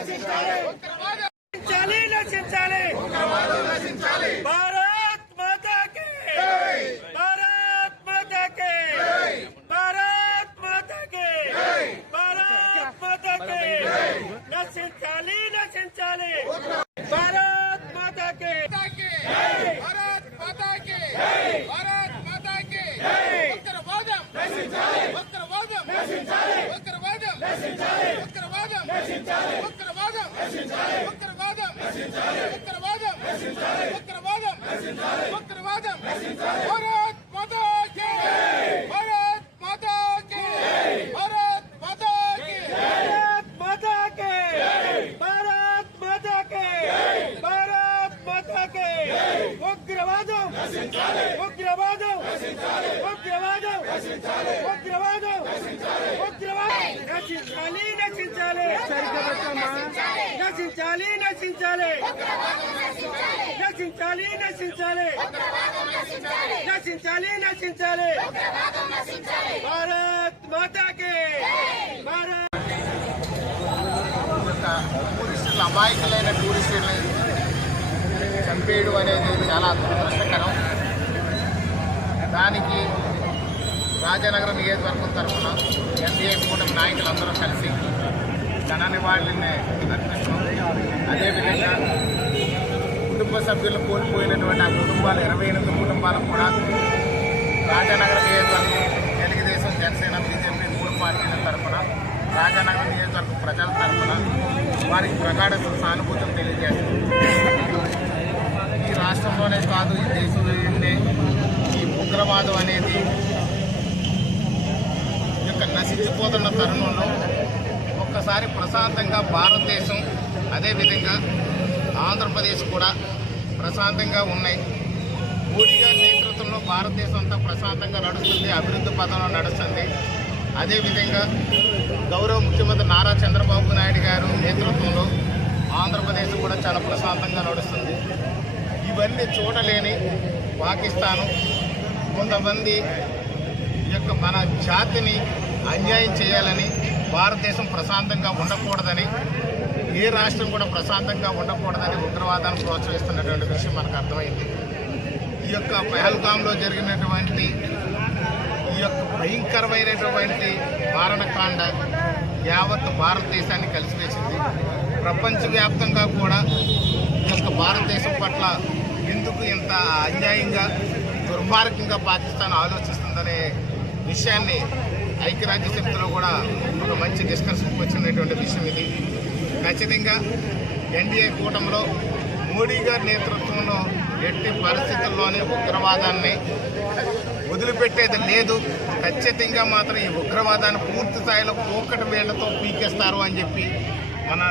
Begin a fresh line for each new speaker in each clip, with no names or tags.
నశించాలి నశించాలి భారత్ మాతాకి భారత్ మాతాకి భారత్ మాతాకి భారత్ మాతాకి నశించాలి నశించాలి భారత్ మాతాకి భారత్ మాతాకి భారత్ మాతాకి ఉత్తరవాదం ఉత్తరవాదం ఉత్తరవాదం ఉత్తరవాదం ఉగ్రవాదం
భారత్ మాతా భారత్ మాతా భారత్ మాతా భారత్ మాతా భారత్ మాతా భారత్ మాతా కే ఉగ్రవాదం ఉగ్రవాదం ఉగ్రవాదం ఉగ్రవాదం ఉగ్రవాదం నశించాలి నశించాలి. నశించాలి నశించాలి. నశించాలి నశించాలి. నశించాలి నశించాలి. భారత్ మాతాకే. భారత్
టూరిస్టులు అమాయకులైన టూరిస్టులని చంపేయడం అనేది చాలా దురదృష్టకరం. దానికి రాజానగరం నియోజకవర్గం తరఫున ఎన్డీఏ కూటమి నాయకులందరూ కలిసి ఘన నివాళుల్ని అర్పిస్తున్నాం. అదేవిధంగా కుటుంబ సభ్యులు కోల్పోయినటువంటి ఆ కుటుంబాలు ఇరవై ఎనిమిది కుటుంబాలకు కూడా రాజానగరం నియోజకవర్గం తెలుగుదేశం జనసేన బీజేపీ మూడు పార్టీల తరఫున రాజానగరం నియోజకవర్గం ప్రజల తరఫున వారికి ప్రగాఢ సానుభూతిని తెలియజేస్తుంది ఈ రాష్ట్రంలోనే కాదు ఈ దేశంలోనే ఈ ఉగ్రవాదం అనేది నశించిపోతున్న తరుణంలో ఒక్కసారి ప్రశాంతంగా భారతదేశం అదేవిధంగా ఆంధ్రప్రదేశ్ కూడా ప్రశాంతంగా ఉన్నాయి. మోడీ గారి నేతృత్వంలో భారతదేశం అంతా ప్రశాంతంగా నడుస్తుంది అభివృద్ధి పథంలో నడుస్తుంది. అదేవిధంగా గౌరవ ముఖ్యమంత్రి నారా చంద్రబాబు నాయుడు గారు నేతృత్వంలో ఆంధ్రప్రదేశ్ కూడా చాలా ప్రశాంతంగా నడుస్తుంది. ఇవన్నీ చూడలేని పాకిస్తాను కొంతమంది యొక్క మన జాతిని అన్యాయం చేయాలని భారతదేశం ప్రశాంతంగా ఉండకూడదని ఏ రాష్ట్రం కూడా ప్రశాంతంగా ఉండకూడదని ఉగ్రవాదాన్ని ప్రోత్సహిస్తున్నటువంటి విషయం మనకు అర్థమైంది. ఈ యొక్క పహల్గాంలో జరిగినటువంటి ఈ యొక్క భయంకరమైనటువంటి మారణకాండ యావత్ భారతదేశాన్ని కలిసివేసింది. ప్రపంచవ్యాప్తంగా కూడా ఈ యొక్క భారతదేశం పట్ల ఎందుకు ఇంత అన్యాయంగా దుర్మార్గంగా పాకిస్తాన్ ఆలోచిస్తుందనే విషయాన్ని ఐక్యరాజ్య సమితిలో కూడా ఒక మంచి డిస్కషన్కి వచ్చినటువంటి విషయం ఇది. ఖచ్చితంగా ఎన్డీఏ కూటమిలో మోడీ గారి నేతృత్వంలో ఎట్టి పరిస్థితుల్లోనే ఉగ్రవాదాన్ని వదిలిపెట్టేది లేదు. ఖచ్చితంగా మాత్రం ఈ ఉగ్రవాదాన్ని పూర్తి స్థాయిలో పోకటి వేళ్ళతో పీకేస్తారు అని చెప్పి మన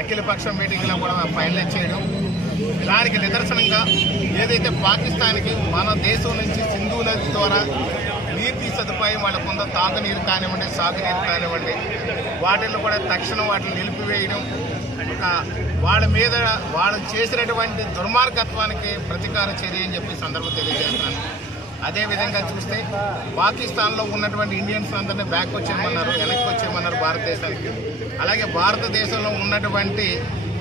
అఖిలపక్ష మీటింగ్లో కూడా ఫైనలైజ్ చేయడం దానికి నిదర్శనంగా ఏదైతే పాకిస్తాన్కి మన దేశం నుంచి సింధు నది ద్వారా నీటి సదుపాయం వాళ్ళకు ఉందో తాగునీరు కానివ్వండి సాగునీరు కానివ్వండి వాటిని కూడా తక్షణం వాటిని నిలిపివేయడం వాళ్ళ మీద వాళ్ళు చేసినటువంటి దుర్మార్గత్వానికి ప్రతీకార చర్య అని చెప్పి సందర్భం తెలియజేస్తున్నాను. అదేవిధంగా చూస్తే పాకిస్తాన్లో ఉన్నటువంటి ఇండియన్స్ అందరినీ బ్యాక్ వచ్చేయమన్నారు వెనక్కి వచ్చేయమన్నారు భారతదేశానికి. అలాగే భారతదేశంలో ఉన్నటువంటి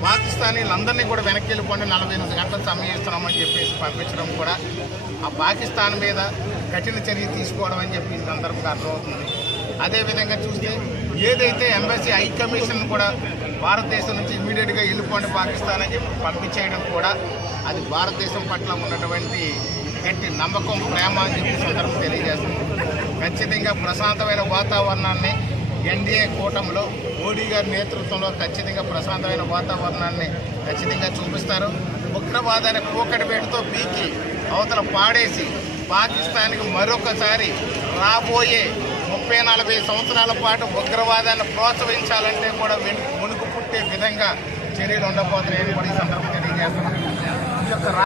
పాకిస్తానీలందరినీ కూడా వెనక్కి వెళ్ళిపోండి నలభై ఎనిమిది గంటలు సమయం ఇస్తున్నామని చెప్పేసి పంపించడం కూడా ఆ పాకిస్తాన్ మీద కఠిన చర్య తీసుకోవడం అని చెప్పి సందర్భంగా అర్థమవుతుంది. అదేవిధంగా చూస్తే ఏదైతే ఎంబసీ హై కమిషన్ కూడా భారతదేశం నుంచి ఇమీడియట్గా వెళ్ళిపోండి పాకిస్తాన్ అని చెప్పి పంపించేయడం కూడా అది భారతదేశం పట్ల ఉన్నటువంటి గట్టి నమ్మకం ప్రేమ అని చెప్పి సందర్భం తెలియజేస్తుంది. ఖచ్చితంగా ప్రశాంతమైన వాతావరణాన్ని ఎన్డీఏ కూటమిలో మోడీ గారి నేతృత్వంలో ఖచ్చితంగా ప్రశాంతమైన వాతావరణాన్ని ఖచ్చితంగా చూపిస్తారు. ఉగ్రవాదాన్ని కూకటిపేటతో పీకి అవతల పాడేసి పాకిస్తాన్కి మరొకసారి రాబోయే ముప్పై నలభై సంవత్సరాల పాటు ఉగ్రవాదాన్ని ప్రోత్సహించాలంటే కూడా మునుగు పుట్టే విధంగా చర్యలు ఉండబోతున్నాయని కూడా ఈ సందర్భంగా తెలియజేస్తున్నాను